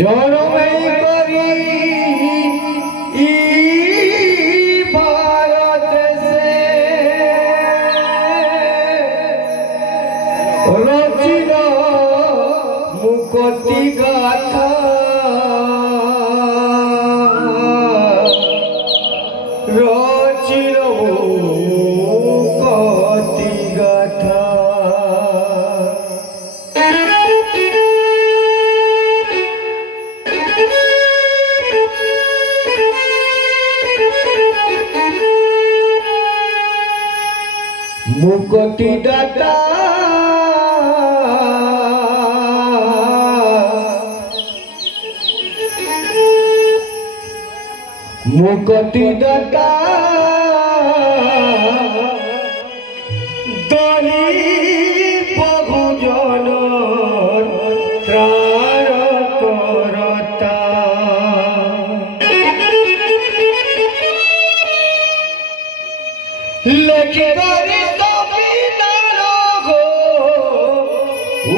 জনমই করি ভারত দেশে রচিল মুকতি গাথা রচিল মুকতি গাথা মুকতি দাতা মুকতি দাতা দলিত বহুজন ত্রাণ করতা লেখি করে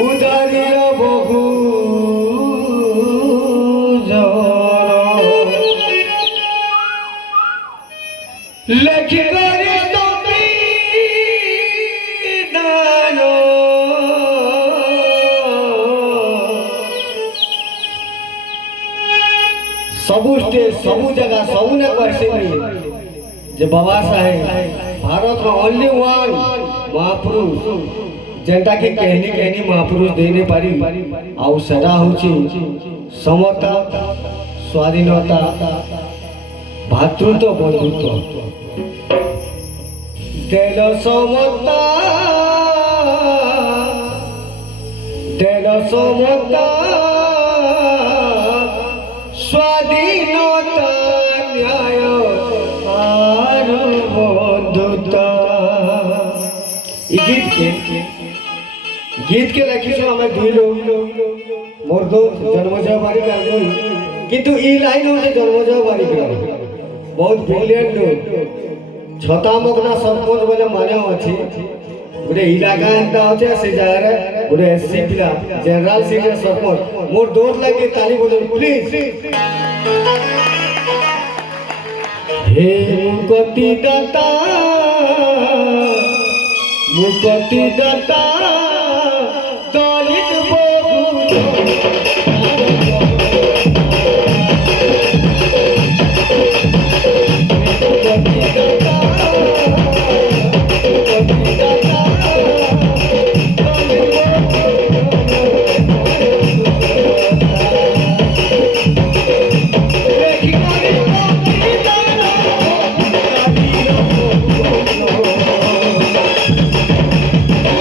উদারিল বহু লেখি করে দান सबू स्टेट सबू जगह सबू ने करसे जे बाबा साहेब भारत में ओनली वन महापुरुष जेंटा के कहनी कहनी महापुरुष देने पारी आउ सदा होची समता स्वाधीनता भातृत्व बंधुत्व देल समता स्वाधीनता न्याय और बंधुत्व गीत के लिखी हमें दुई लोग मोर दोस्त जन्मजय बारिक किंतु ई लाइन होचे जन्मजय बारिक बहुत ब्रिलियंट लोग छता मगना सरपंच बोले माने अछि गोटे इलाका एंता होचे से जगह गोटे एससी पिला जनरल सीट सरपंच मोर दोस्त लागे ताली बजाओ प्लीज हे मुक्ति दाता दलित बहुजन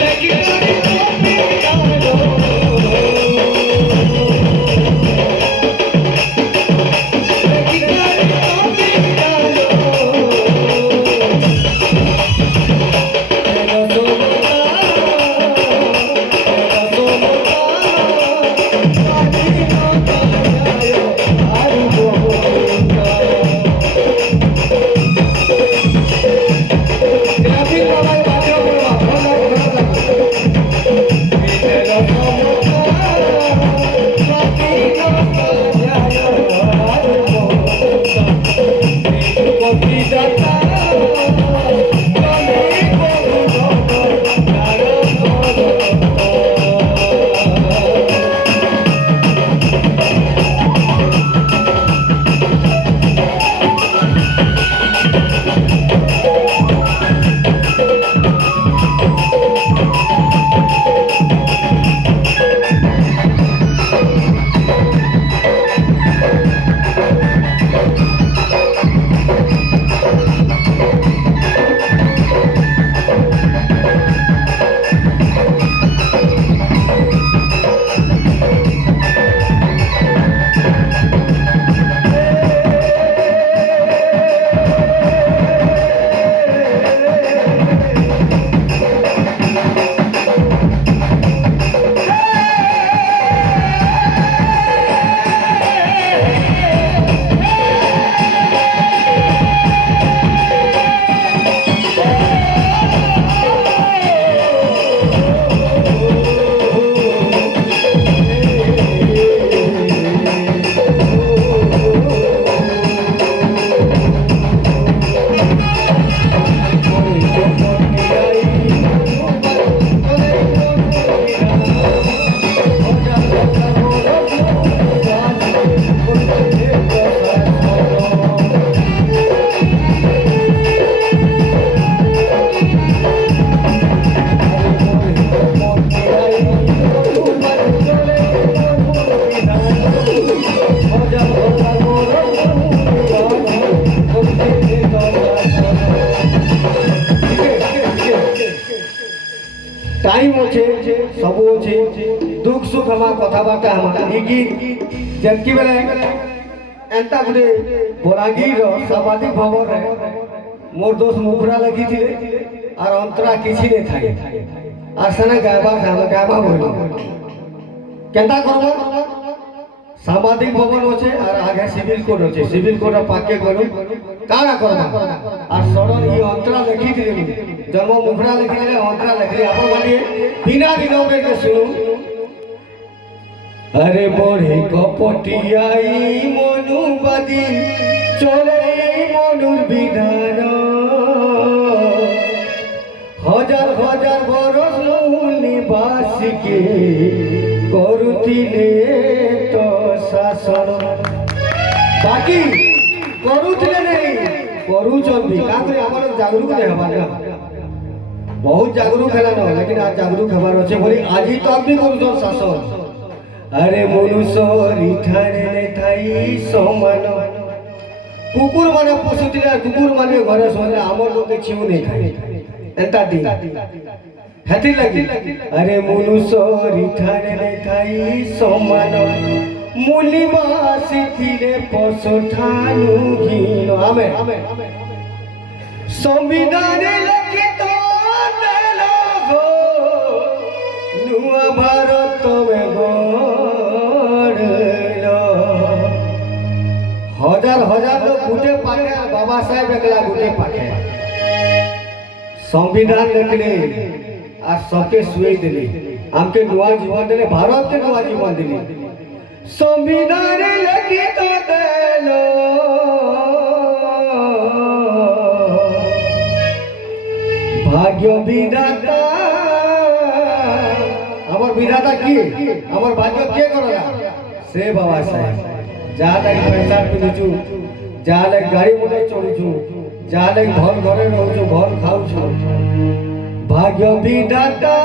Thank you. टाइम अच्छे सब अच्छे दुख सुख हमार कथबार्ता हमार गीत जबकि बेले एंता गुटे बलांगीर सामाजिक भवन रे मोर दोस्त मुखरा लगी थी और अंतरा किसी ने थाई और सना गायबा बोलो केंता करबो सामाजिक भवन अच्छे और आगे सिविल कोड अच्छे सिविल कोड पाके करू काना करबा और सडन ई अंतरा लिखी थी जन्म मुखरा लिखी थी अंतरा लिखली आपन मानिए बिना दिनों के सुनु अरे बड़े कपटियाई मनुबादी चले मनुर विधान हजार हजार बरस निवास के करुतिले तो शासन बाकी करुतिले नहीं करुचन भी का करे हमर जागरूक नहीं हमार बहुत जागरूक है ना लेकिन आज जागरूक हमार अच्छे बोली आज ही तो भी करुचन शासन अरे मनुष्य रिठाने थाई समान कुकुर माने पोषुतिले कुकुर माने घरे सोले आमर लोके छिउ नहीं खाए एंता दिन हेती लगी अरे मनुष्य रिठाने थाई समान मुनिवासी थिले पशुठानु घिन आमे संविधान लिखित देलो हो नुआ भारत में हजार हजार लोग गुटे पाके बाबा साहेब एकला गुटे पाके संविधान लिखले आ सबके सुई दिले हमके नुआ जीवन दिले भारत के नुआ जीवन दिले संविधान लिखित देलो भाग्य विधाता हमर विधाता की हमर भाग्य के करला से बाबा साहेब जहाँ लगे पैसा पिलुचु जहाँ लगे गाड़ी मोटर चढ़ुचु जहाँ लगे भल घरे रहूचु भल खाऊचु भाग्य विधाता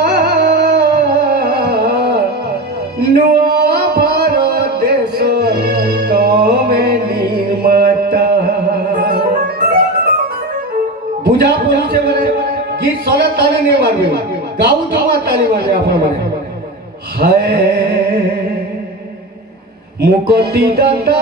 नुआ भारत देश तमे निर्माता बुझा पहुंचे बरे गीत सले ताली नहीं मारबे गाऊ तो ताली मारबे अपन माने हाय मुक्ति दाता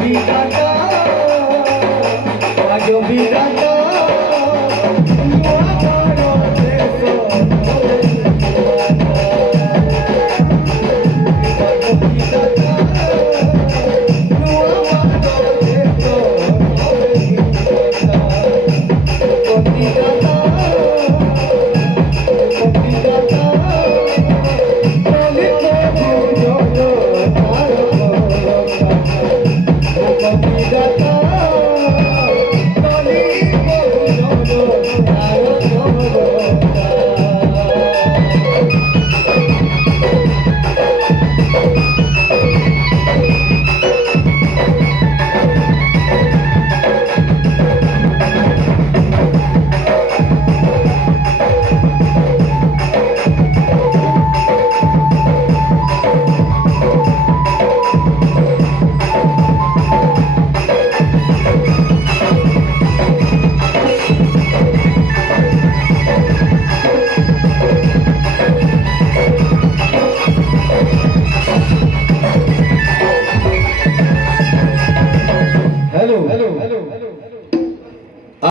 Vida